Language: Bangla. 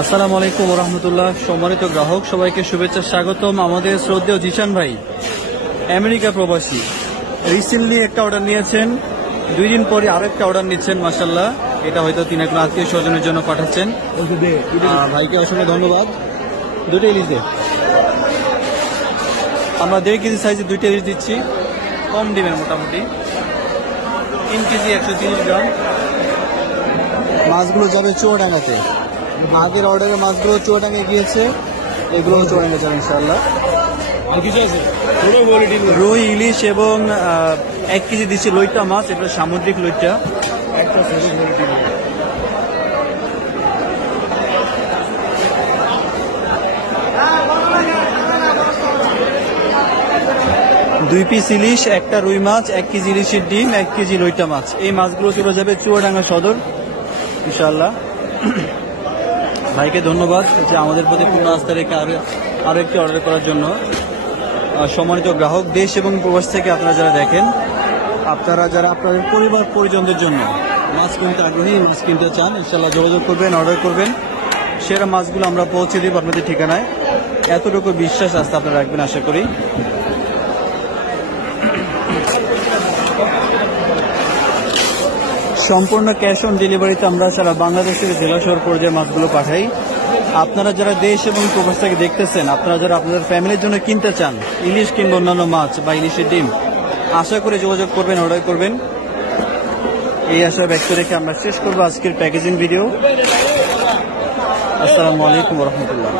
আসসালামু আলাইকুম ওয়া রাহমাতুল্লাহ। সম্মানিত গ্রাহক সবাইকে শুভেচ্ছা, স্বাগতম। আমাদের শ্রদ্ধেয় জিশান ভাই আমেরিকা প্রবাসী, রিসেন্টলি একটা অর্ডার নিয়েছেন, 2 দিন পরে আরেকটা অর্ডার নিচ্ছেন। মাশাআল্লাহ, এটা হয়তো তিনি এখন আত্মীয় স্বজনের জন্য পাঠাচ্ছেন। ভাইকে অসংখ্য ধন্যবাদ। 2টা ইলিশ দে, আমরা 1.5 কেজি সাইজে 2টা ইলিশ দিচ্ছি, কম দিবেন মোটামুটি 3 কেজি 130 গ্রাম। মাছগুলো যাবে চুয়াডাঙ্গাতে। আগের অর্ডারের মাছগুলো চুয়াডাঙ্গায় গিয়েছে, এগুলো চুয়াডাঙ্গা যাবে ইনশাআল্লাহ। রুই, ইলিশ এবং 1 কেজি দিচ্ছি লইট্টা মাছ, এটা সামুদ্রিক লইট্টা। দুই পিস ইলিশ, একটা রুই মাছ, 1 কেজি ইলিশের ডিম, 1 কেজি লইট্টা মাছ। এই মাছগুলো চলে যাবে চুয়াডাঙ্গা সদর ইনশাআল্লাহ। ভাইকে ধন্যবাদ যে আমাদের প্রতি পূর্ণ আস্থা রেখে আরো একটি অর্ডার করার জন্য। সম্মানিত গ্রাহক, দেশ এবং প্রবাস থেকে আপনারা যারা দেখেন, আপনারা যারা আপনাদের পরিবার পরিজনদের জন্য মাছ কিনতে আগ্রহী, মাছ কিনতে চান, ইনশাআল্লাহ যোগাযোগ করবেন, অর্ডার করবেন। সেরা মাছগুলো আমরা পৌঁছে দিব আপনাদের ঠিকানায়। এতটুকু বিশ্বাস আস্থা আপনারা রাখবেন আশা করি। সম্পূর্ণ ক্যাশ অন ডেলিভারিতে আমরা সারা বাংলাদেশের জেলা শহর পর্যায়ে মাছগুলো পাঠাই। আপনারা যারা দেশ এবং প্রবাস থেকে দেখতেছেন, আপনারা যারা আপনাদের ফ্যামিলির জন্য কিনতে চান ইলিশ কিংবা অন্যান্য মাছ বা ইলিশের ডিম, আশা করে যোগাযোগ করবেন, অর্ডার করবেন। এই আশা ব্যক্ত রেখে আমরা শেষ করবো আজকের প্যাকেজিং ভিডিও। আসসালামু আলাইকুম ওয়া রাহমাতুল্লাহ।